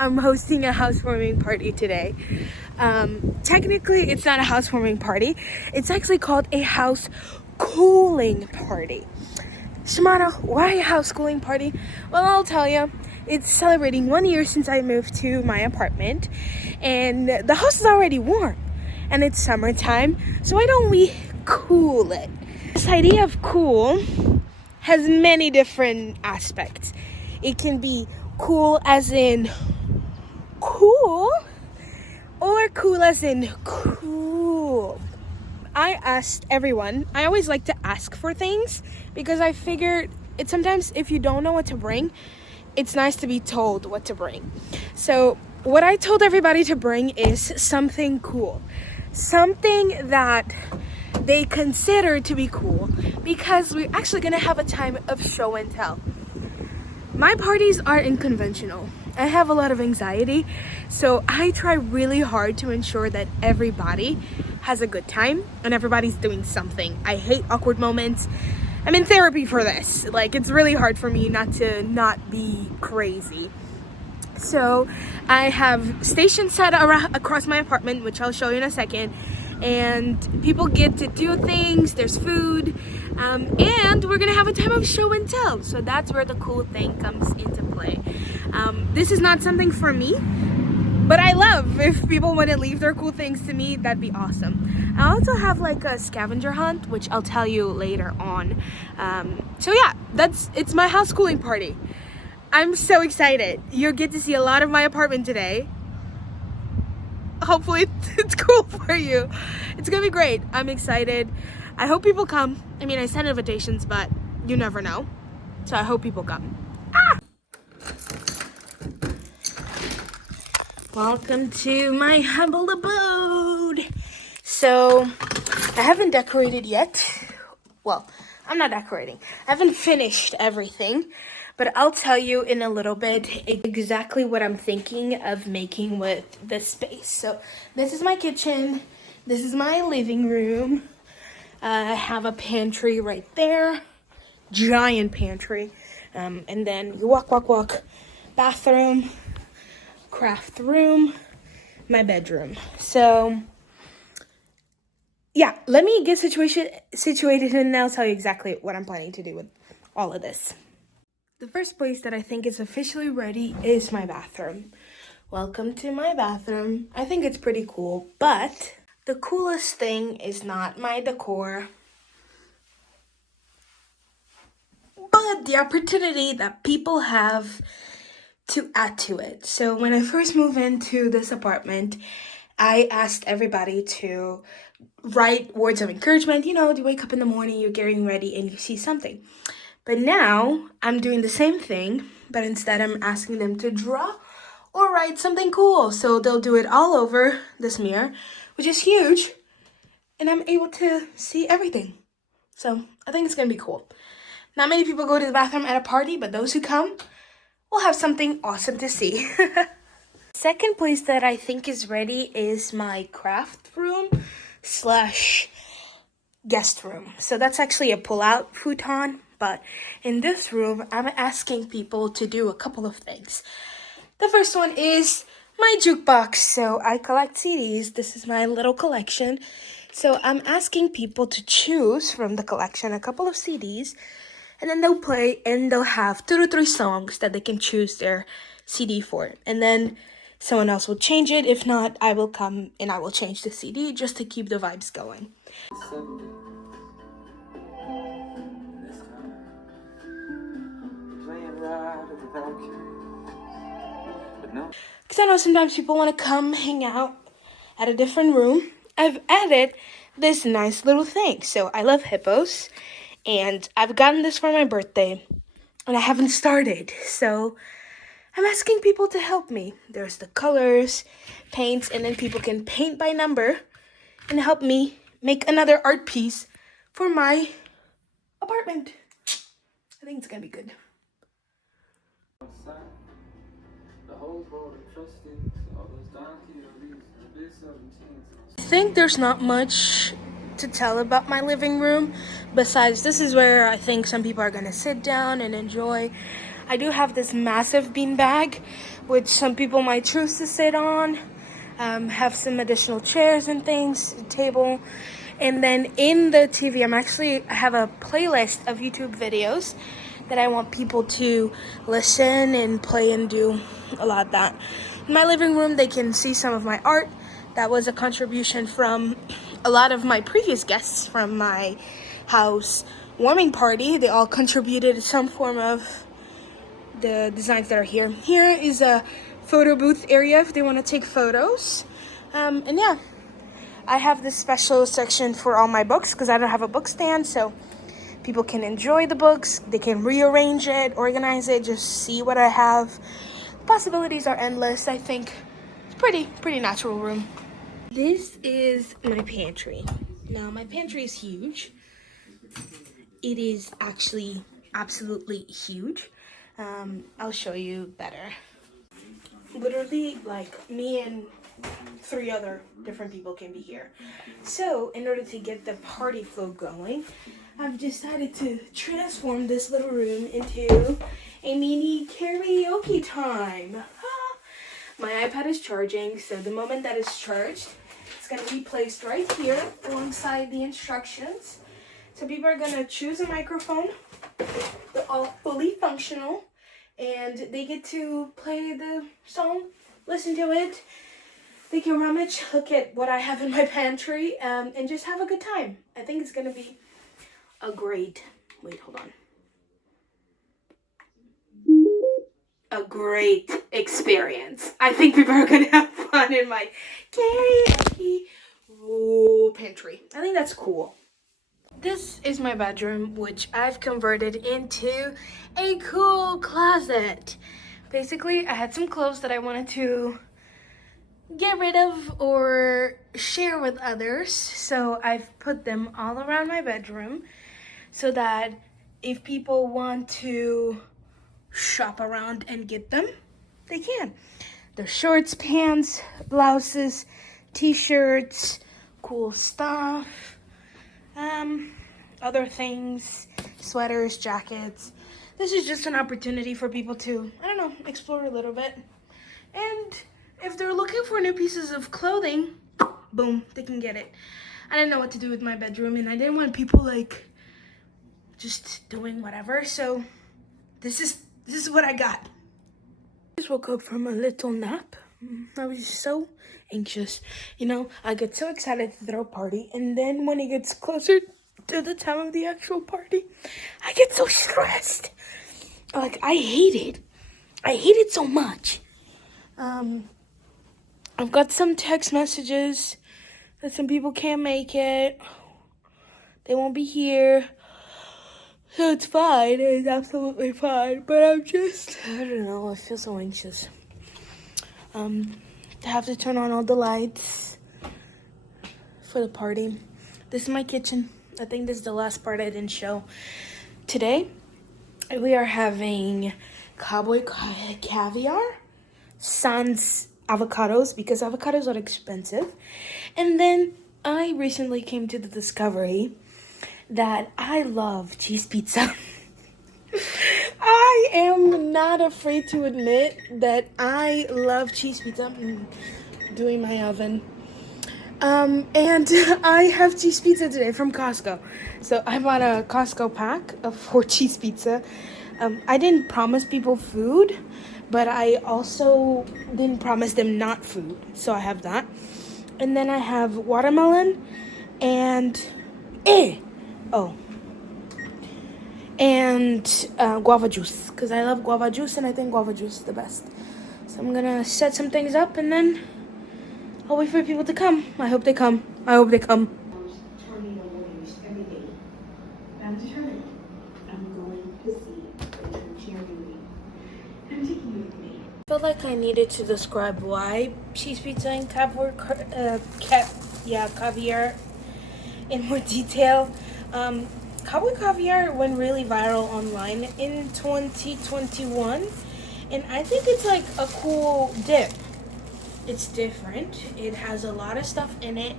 I'm hosting a housewarming party today. Technically, it's not a housewarming party. It's actually called a house cooling party. Shimano, why a house cooling party? Well, I'll tell you. It's celebrating 1 year since I moved to my apartment, and the house is already warm, and it's summertime, so why don't we cool it? This idea of cool has many different aspects. It can be cool as in cool, or cool as in cool. I asked everyone. I always like to ask for things because I figured it's sometimes if you don't know what to bring, it's nice to be told what to bring. So what I told everybody to bring is something cool. Something that they consider to be cool, because we're actually gonna have a time of show and tell. My parties are unconventional. I have a lot of anxiety, so I try really hard to ensure that everybody has a good time and everybody's doing something. I hate awkward moments. I'm in therapy for this. Like, it's really hard for me not to not be crazy. So I have stations set around across my apartment, which I'll show you in a second, and people get to do things. There's food, and we're gonna have a time of show and tell. So that's where the cool thing comes into play. This is not something for me, but I love if people want to leave their cool things to me. That'd be awesome. I also have like a scavenger hunt, which I'll tell you later on. So yeah, it's my house cooling party. I'm so excited. You'll get to see a lot of my apartment today. Hopefully it's cool for you. It's gonna be great. I'm excited. I hope people come. I mean, I send invitations, but you never know. So I hope people come. Welcome to my humble abode. So I haven't decorated yet. Well, I'm not decorating. I haven't finished everything, but I'll tell you in a little bit exactly what I'm thinking of making with this space. So this is my kitchen. This is my living room. I have a pantry right there. Giant pantry. And then you walk. Bathroom. Craft room. My bedroom. So yeah, let me get situated and I'll tell you exactly what I'm planning to do with all of this. The first place that I think is officially ready is my bathroom. Welcome to my bathroom. I think it's pretty cool, but the coolest thing is not my decor, but the opportunity that people have to add to it. So when I first moved into this apartment, I asked everybody to write words of encouragement. You know, you wake up in the morning, you're getting ready, and you see something. But now I'm doing the same thing, but instead I'm asking them to draw or write something cool. So they'll do it all over this mirror, which is huge, and I'm able to see everything. So I think it's gonna be cool. Not many people go to the bathroom at a party, but those who come will have something awesome to see. Second place that I think is ready is my craft room / guest room. So that's actually a pull-out futon, but in this room, I'm asking people to do a couple of things. The first one is my jukebox. So I collect CDs. This is my little collection. So I'm asking people to choose from the collection a couple of CDs, and then they'll play, and they'll have 2 to 3 songs that they can choose their CD for. And then someone else will change it. If not, I will come and I will change the CD just to keep the vibes going. Because I know sometimes people want to come hang out at a different room. I've added this nice little thing. So I love hippos, and I've gotten this for my birthday, and I haven't started. So I'm asking people to help me. There's the colors, paints, and then people can paint by number and help me make another art piece for my apartment. I think it's gonna be good. I think there's not much to tell about my living room besides this is where I think some people are gonna sit down and enjoy. I do have this massive bean bag, which some people might choose to sit on. Have some additional chairs and things, a table. And then in the TV, I have a playlist of YouTube videos that I want people to listen and play and do a lot of that. In my living room, they can see some of my art. That was a contribution from a lot of my previous guests from my house warming party. They all contributed some form of the designs that are here. Here is a photo booth area if they want to take photos. And yeah, I have this special section for all my books because I don't have a book stand, so people can enjoy the books. They can rearrange it, organize it, just see what I have. Possibilities are endless. I think it's pretty natural room. This is my pantry. Now my pantry is huge. It is actually absolutely huge. I'll show you better. Literally, like, me and 3 other different people can be here. So in order to get the party flow going, I've decided to transform this little room into a mini karaoke time. My iPad is charging, so the moment that it's charged, it's going to be placed right here alongside the instructions. So people are going to choose a microphone. They're all fully functional, and they get to play the song, listen to it. They can rummage, look at what I have in my pantry, and just have a good time. I think it's going to be a great, a great experience. I think people are going to have fun in my karaoke pantry. I think that's cool. This is my bedroom, which I've converted into a cool closet. Basically, I had some clothes that I wanted to get rid of or share with others, so I've put them all around my bedroom so that if people want to shop around and get them, they can. There's shorts, pants, blouses, t-shirts, cool stuff, other things, sweaters, jackets. This is just an opportunity for people to, I don't know, explore a little bit. And if they're looking for new pieces of clothing, boom, they can get it. I didn't know what to do with my bedroom, and I didn't want people like just doing whatever, so this is what I got. I just woke up from a little nap. I was so anxious. You know, I get so excited to throw a party, and then when it gets closer to the time of the actual party, I get so stressed. Like, I hate it. I hate it so much. I've got some text messages that some people can't make it. They won't be here. So it's fine. It's absolutely fine. But I don't know. I feel so anxious. To have to turn on all the lights for the party. This is my kitchen. I think this is the last part I didn't show. Today, we are having cowboy caviar, sans avocados, because avocados are expensive. And then I recently came to the discovery that I love cheese pizza. I am not afraid to admit that I love cheese pizza. I'm doing my oven. And I have cheese pizza today from Costco. So I bought a Costco pack of 4 cheese pizza. I didn't promise people food, but I also didn't promise them not food. So I have that. And then I have watermelon and guava juice, because I love guava juice and I think guava juice is the best. So I'm gonna set some things up and then I'll wait for people to come. I hope they come. Tornado warnings every day. I'm determined. I'm going to see cheerleading. I'm taking you with me. I felt like I needed to describe why cheese pizza and caviar in more detail. Cowboy caviar went really viral online in 2021, and I think it's like a cool dip. It's different. It has a lot of stuff in it,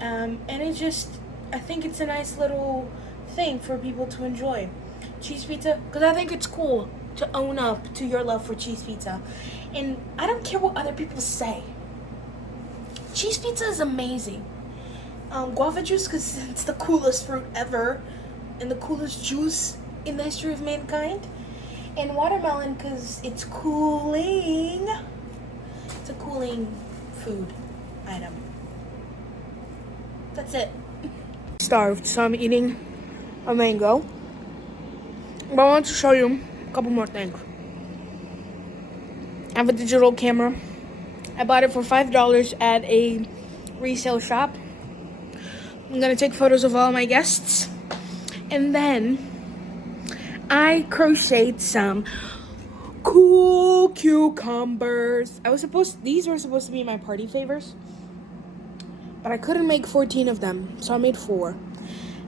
and I think it's a nice little thing for people to enjoy. Cheese pizza, because I think it's cool. to own up to your love for cheese pizza. And I don't care what other people say. Cheese pizza is amazing. Guava juice, because it's the coolest fruit ever. And the coolest juice in the history of mankind. And watermelon, because it's cooling. It's a cooling food item. That's it. Starved, so I'm eating a mango. But I want to show you a couple more things. I have a digital camera. I bought it for $5 at a resale shop. I'm gonna take photos of all my guests. And then I crocheted some cool cucumbers. These were supposed to be my party favors, but I couldn't make 14 of them, so I made 4.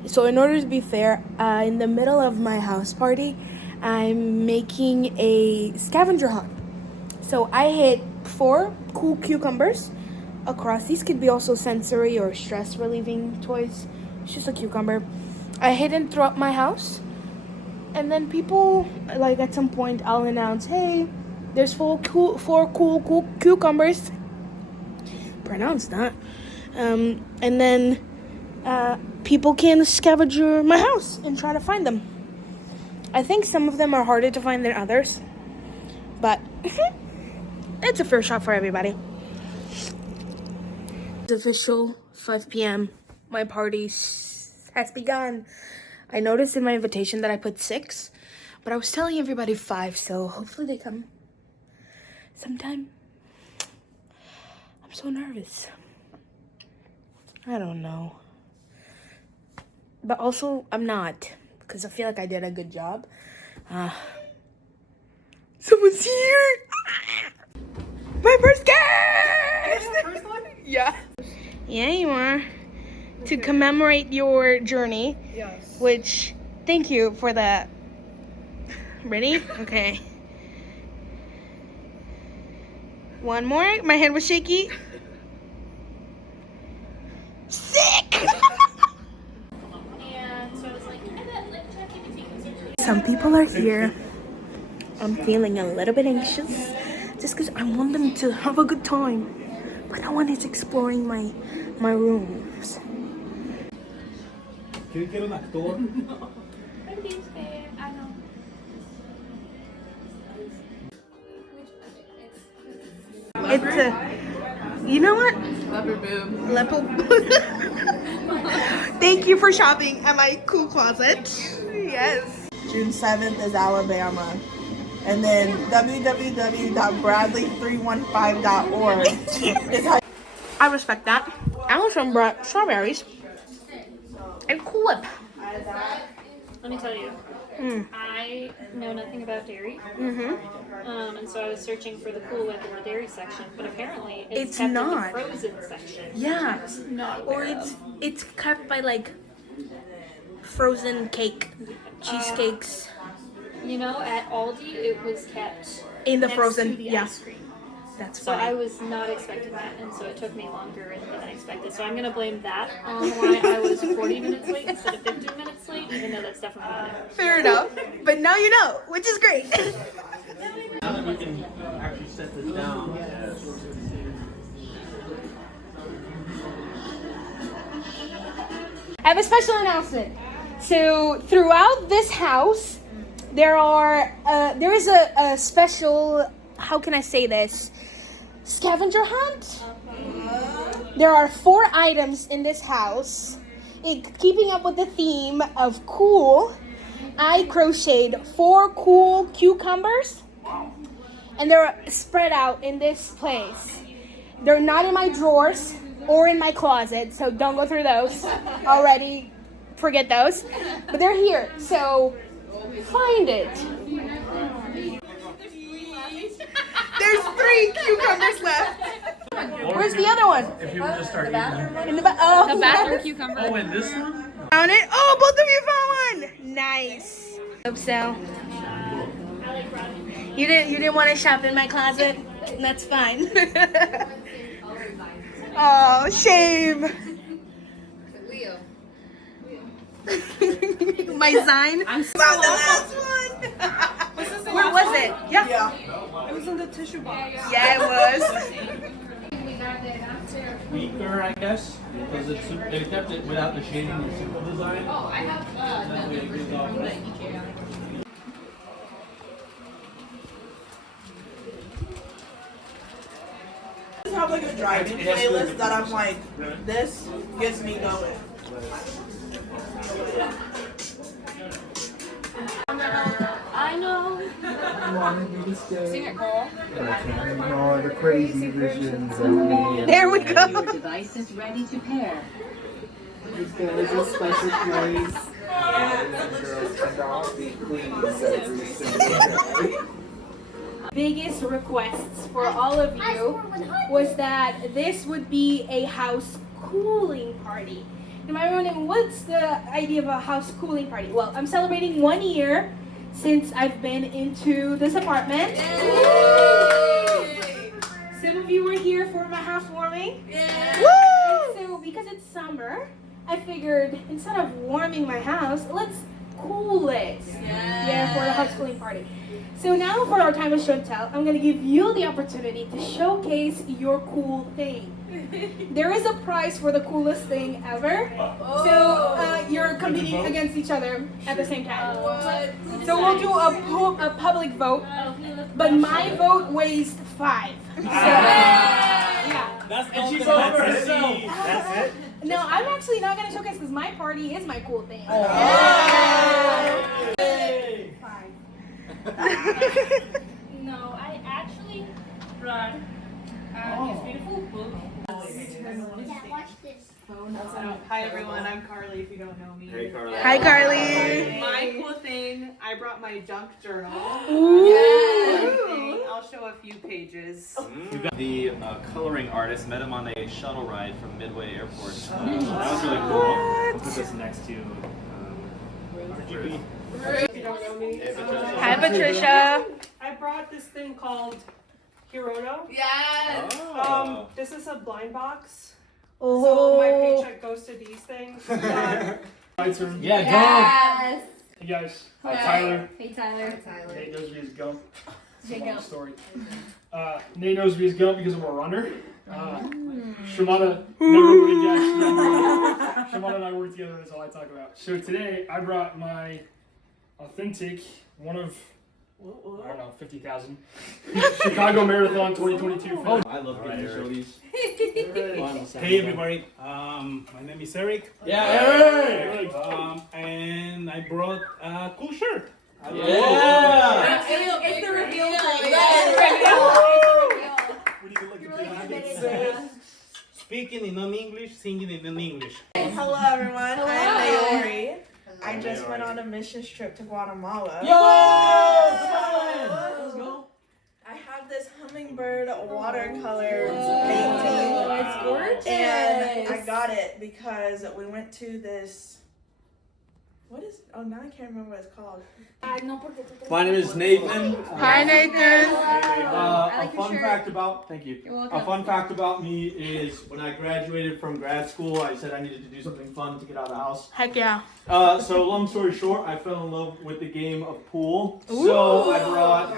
So in order to be fair, in the middle of my house party, I'm making a scavenger hunt. So I hid 4 cool cucumbers across. These could be also sensory or stress relieving toys. It's just a cucumber. I hid them throughout my house. And then people, like at some point, I'll announce, hey, there's 4 cool cucumbers. Pronounce that. And then people can scavenge my house and try to find them. I think some of them are harder to find than others. But it's a fair shot for everybody. It's official, 5 p.m. My party has begun. I noticed in my invitation that I put 6, but I was telling everybody 5, so hopefully they come sometime. I'm so nervous. I don't know. But also, I'm not, because I feel like I did a good job. Someone's here! My first guest! First one? Yeah. Yeah, you are. To commemorate your journey. Yes. Which, thank you for that. Ready? Okay. One more. My hand was shaky. Sick! Some people are here. I'm feeling a little bit anxious. Just because I want them to have a good time. But no one is exploring my rooms. ¿Quién quiere un actor? It's you know what? Leopard boob. Leopard. Thank you for shopping at my cool closet. Yes. June 7th is Alabama. And then www.bradley315.org is how. I respect that. I want some strawberries and Cool Whip. Let me tell you, I know nothing about dairy, and so I was searching for the Cool Whip in the dairy section, but apparently it's kept not. in the frozen section. Yeah, Not or aware it's kept by like frozen cake, cheesecakes You know, at Aldi it was kept in the next frozen. to the Yeah, ice cream. that's So funny. I was not expecting that, and so it took me longer than I expected. So I'm gonna blame that on why I was 40 minutes late instead of 15 minutes late, even though that's definitely not it. Fair enough, but now you know, which is great. Now that we can actually set this down. I have a special announcement. So throughout this house, there is a special, how can I say this, scavenger hunt. There are 4 items in this house. Keeping up with the theme of cool, I crocheted 4 cool cucumbers, and they're spread out in this place. They're not in my drawers or in my closet, so don't go through those already. Forget those. But they're here, so find it. There's 3 cucumbers left. Where's the other one? If you would just start eating. In the bathroom cucumber. Oh, and this one? Found it. Oh, both of you found one. Nice. Hope so. You didn't want to shop in my closet? That's fine. Oh, shame. Leo. My sign. Found the last one. Where was it? Yeah. Yeah. It was in the tissue box. Yeah, it was. Weaker, I guess, because they kept it without the shading and simple design. Oh, I have that way it gives off. I just have like a driving playlist that I'm like, this gets me going. I know. Sing it, Cole. All the crazy visions of me. There we go. Your device is ready to pair. There is a special place. Girls cannot be queens every single day. Biggest requests for all of you was that this would be a house cooling party. Am I wondering what's the idea of a house cooling party? Well, I'm celebrating 1 year since I've been into this apartment. Some of you were here for my housewarming. And so because it's summer, I figured instead of warming my house, let's cool it. Yeah, for the house cooling party. So now for our time of show and tell, I'm going to give you the opportunity to showcase your cool thing. There is a prize for the coolest thing ever. So you're competing against each other at the same time. So we'll do a public vote, but my vote weighs 5. So, yeah. And she's over herself. That's it. No, I'm actually not going to showcase because my party is my cool thing. No, I actually brought these beautiful books. Hi everyone, I'm Carly if you don't know me. Hey, Carla. Hi, Carly. My cool thing, I brought my junk journal. Ooh. I'll show a few pages. We've got the coloring artist, met him on a shuttle ride from Midway Airport. That was really cool. We'll put this next to RGB. If you don't know me. Hi, Patricia. I brought this thing called Hirono. Yes. Oh. This is a blind box. So Oh. my paycheck goes to these things. My turn. Yeah, Yes. Hey guys, Hi. Tyler. Hey, Tyler. Nate knows me as Gump. It's a long Jacob. story. Nate knows me as Gump because I'm a runner. Shimada never would have guessed. Shimada and I work together, that's all I talk about. So today I brought my authentic, one of, I don't know, 50,000. Chicago Marathon 2022. Oh, I love getting to show these. Hey everybody, my name is Eric. Yeah, Eric! And I brought a cool shirt. Yeah! It's the reveal It says, speaking in non-English, singing in non-English. Hello everyone, I'm Mayori. I just went on a missions trip to Guatemala. Yo! Come on! Let's go. I have this hummingbird watercolor painting. It's gorgeous. And I got it because we went to this. Now I can't remember what it's called. My name is Nathan. Hi, Nathan. A fun fact about A fun fact about me is when I graduated from grad school, I said I needed to do something fun to get out of the house. Heck yeah. So long story short, I fell in love with the game of pool. So I brought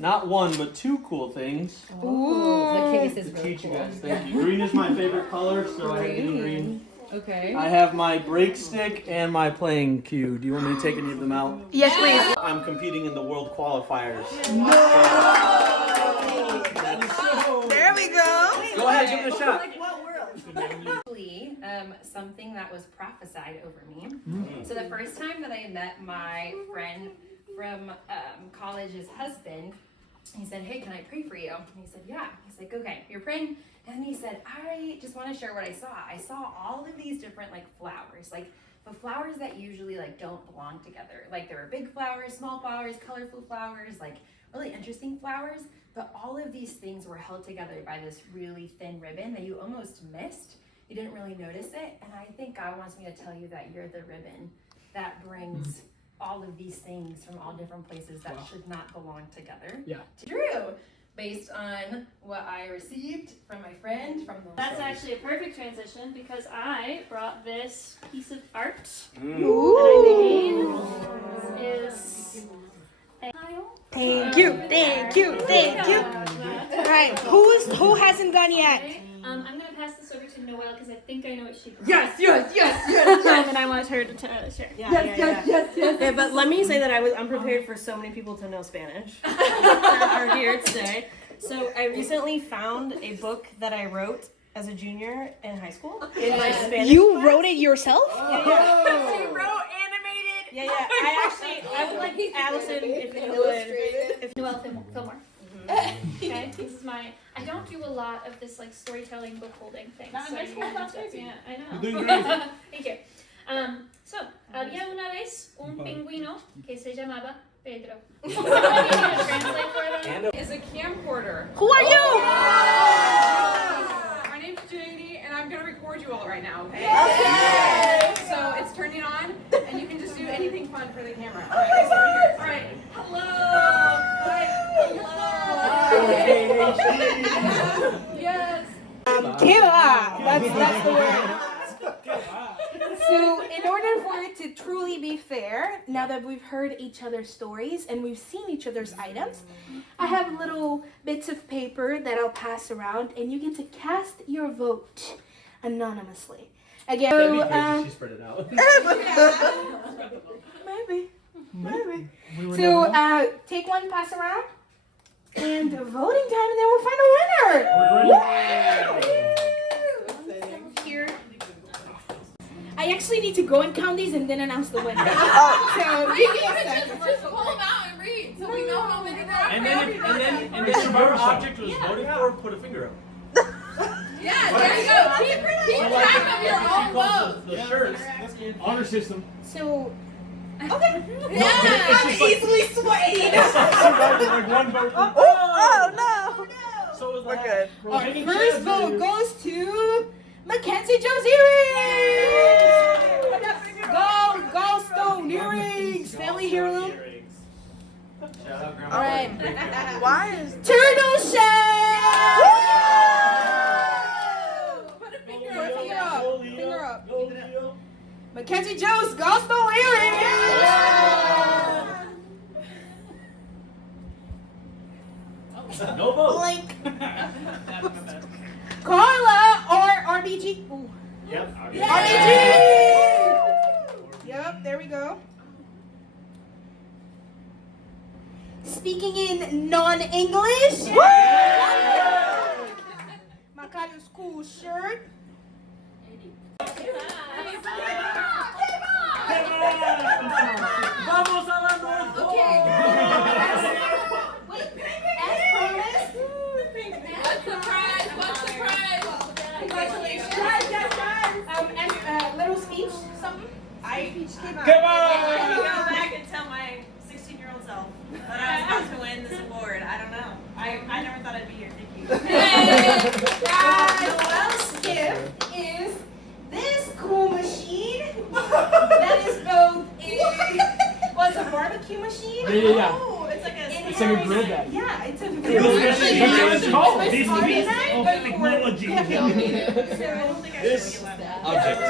not one but 2 cool things The case is to really teach you cool. guys. Thank you. Green is my favorite color, so I have green. Okay. I have my break stick and my playing cue. Do you want me to take any of them out? Yes, please. I'm competing in the world qualifiers. There we go. Go ahead, give it a shot. Actually, something that was prophesied over me. So the first time that I met my friend from college's husband, he said, "Hey, can I pray for you?" And he said, "Yeah." He's like, "Okay, you're praying." And he said, "I just want to share what I saw. I saw all of these different flowers, but flowers that usually don't belong together. Like there were big flowers, small flowers, colorful flowers, really interesting flowers. But all of these things were held together by this really thin ribbon that you almost missed. You didn't really notice it. And I think God wants me to tell you that you're the ribbon that brings all of these things from all different places that should not belong together. Yeah. True. Based on what I received from my friend from the That's actually a perfect transition because I brought this piece of art Ooh. that I made. This is Thank you, thank you, thank you. All right, who hasn't gone yet? I'm gonna pass this over to Noelle because I think I know what she. Yes. And I want her to share. Yeah, but let me say that I'm prepared for so many people to know Spanish that are here today. So I recently found a book that I wrote as a junior in high school in my Spanish You class. wrote it yourself? Yeah. She wrote animated. Yeah. I would like Allison if you would. Noelle Fillmore. Okay, this is my. I don't do a lot of this like storytelling, book holding thing. Not in high school, that's crazy. Yeah, I know. You're doing great. Thank you. So, había una vez un pingüino que se llamaba Pedro. Translate for them. Is a camcorder. Who are you? My name's JD, and I'm gonna record you all right now. Okay. So it's turning on, and you can just do anything fun for the camera. All right. Hello. Yes. That's the word. So, in order for it to truly be fair, now that we've heard each other's stories and we've seen each other's items, I have little bits of paper that I'll pass around, and you get to cast your vote anonymously. Again, She spread it out. maybe. So, take one, pass around, and voting time, and then we'll find a winner. Here. I actually need to go and count these and then announce the winner. So give me a second. Just pull them out and read, so we know how many there are. And then if your object was voted for, put a finger up. Yeah, there you go. Keep track of your own vote. The shirts. Honor system. So, okay. Yeah, I'm easily swayed. Like one vote. Oh no. So it was We're like, good. Our first vote goes to Mackenzie Jones earrings. Go Stone earrings. Family heirloom. Grandma. All right. Why is Turtle shell. Put a Put finger a up. finger up. Finger up. Go, Leo. Mackenzie Jones gospel earrings. No vote. Blank. Carla or RBG. Ooh. Yep. RBG. Yep, there we go. Speaking in non-English. Macario school shirt. Vamos a la norte. As promised. What's the prize? What's the prize? Congratulations. As little speech, something. Come I can go back and tell my 16-year-old self that I was about to win this award. I don't know. I never thought I'd be here. Thank you. Noelle's gift is this cool machine that is both a barbecue machine. Yeah. Oh, it's like a. It's like a grill bag. Yeah, it's a That's what it's called. This Swiss piece Army of knife, technology. I don't think I should give that. Object.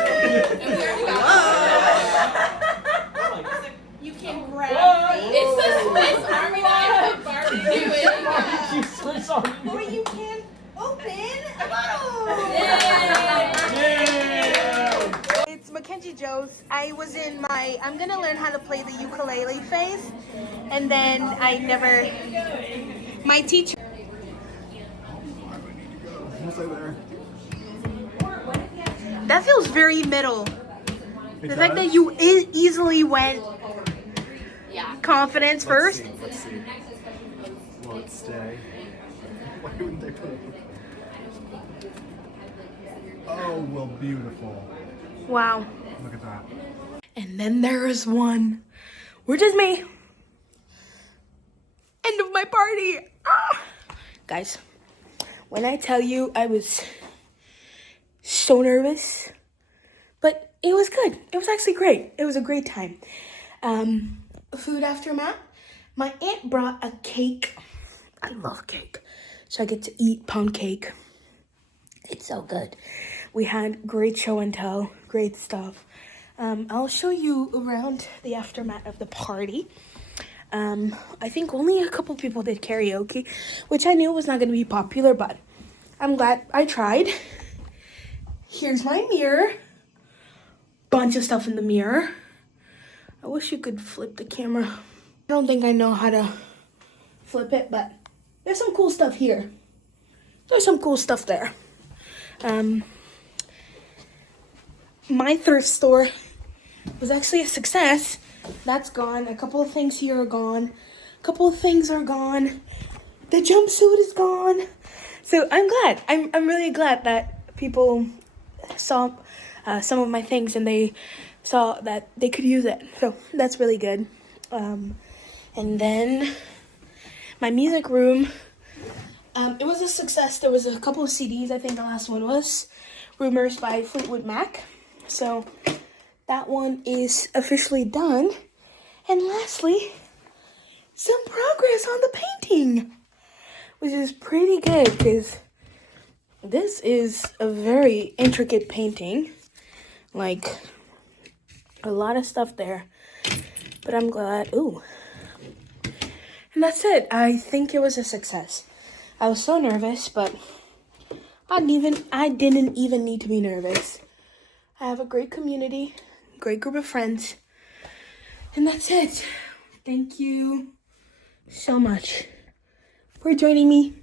you can grab It's the Swiss Army knife of barbecue. Swiss Army. or you can open a bottle. It's Mackenzie Jones. I'm gonna learn how to play the ukulele phase, and then my teacher. That feels very middle. The fact that you easily went confidence first. Let's see. Will it stay? Why wouldn't they put it? Oh, well, beautiful. Wow. Look at that. And then there is one, which is me. End of my party. Ah! Guys, when I tell you I was so nervous, but it was good. It was actually great. It was a great time. Food aftermath. My aunt brought a cake. I love cake. So I get to eat pound cake. It's so good. We had great show and tell, great stuff. I'll show you around the aftermath of the party. I think only a couple people did karaoke, which I knew was not going to be popular, but I'm glad I tried. Here's my mirror. Bunch of stuff in the mirror. I wish you could flip the camera. I don't think I know how to flip it, but there's some cool stuff here. There's some cool stuff there. My thrift store was actually a success. That's gone. A couple of things here are gone. A couple of things are gone. The jumpsuit is gone. So I'm glad. I'm really glad that people saw some of my things and they saw that they could use it. So that's really good. And then my music room, it was a success. There was a couple of CDs. I think the last one was Rumors by Fleetwood Mac. So that one is officially done. And lastly, some progress on the painting, which is pretty good because this is a very intricate painting. Like, a lot of stuff there. But I'm glad. Ooh. And that's it. I think it was a success. I was so nervous, but I didn't even need to be nervous. I have a great community, great group of friends. And that's it. Thank you so much for joining me.